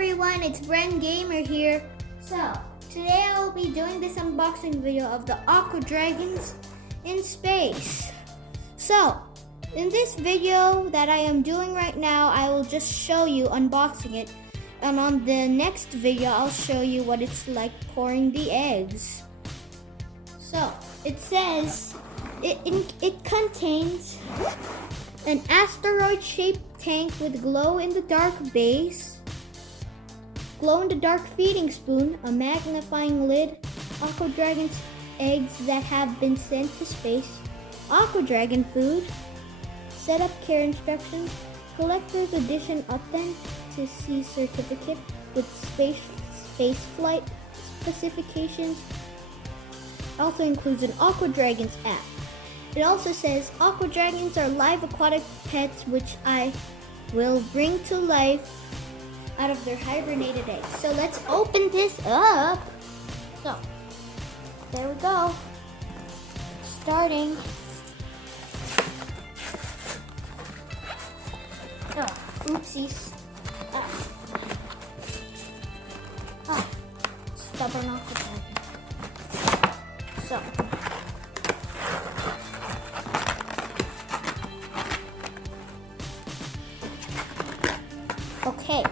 everyone, it's Bren Gamer here. So, today I will be doing this unboxing video of the AQUA Dragons in space. So, in this video that I am doing right now, I will just show you unboxing it. And on the next video, I'll show you what it's like pouring the eggs. So, it says, it contains an asteroid-shaped tank with glow-in-the-dark base, glow-in-the-dark feeding spoon, a magnifying lid, AQUA Dragon's eggs that have been sent to space, AQUA Dragon food, setup care instructions, collector's edition authenticity certificate with space flight specifications. Also includes an AQUA Dragons app. It also says AQUA Dragons are live aquatic pets which I will bring to life out of their hibernated eggs. So let's open this up. So, there we go. Starting. Oh, oopsies. Stubborn AQUA Dragon. So. Okay,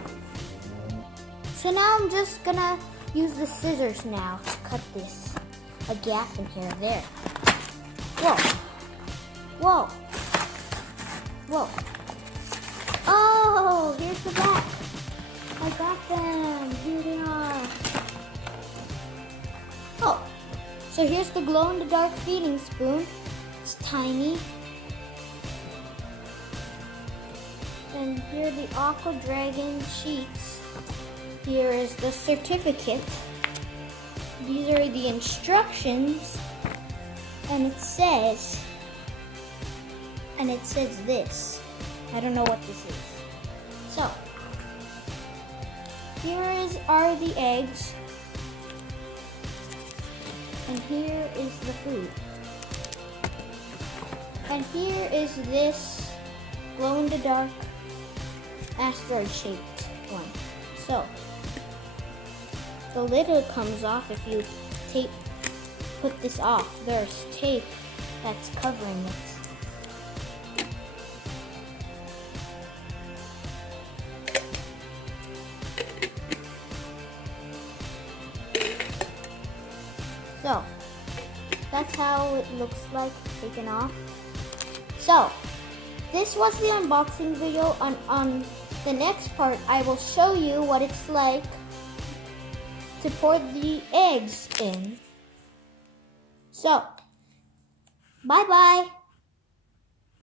so now I'm just gonna use the scissors now to cut a gap in here, there. Whoa, whoa, whoa. Oh, here's the back. I got them, here they are. Oh, so here's the glow-in-the-dark feeding spoon. It's tiny. And here are the AQUA Dragon sheets. Here is the certificate. These are the instructions. And it says this. I don't know what this is. So, are the eggs. And here is the food. And here is this glow-in-the-dark asteroid-shaped one. So, the lid comes off if you put this off. There's tape that's covering it. So, that's how it looks like taken off. So, this was the unboxing video. On the next part, I will show you what it's like to pour the eggs in. So, bye-bye.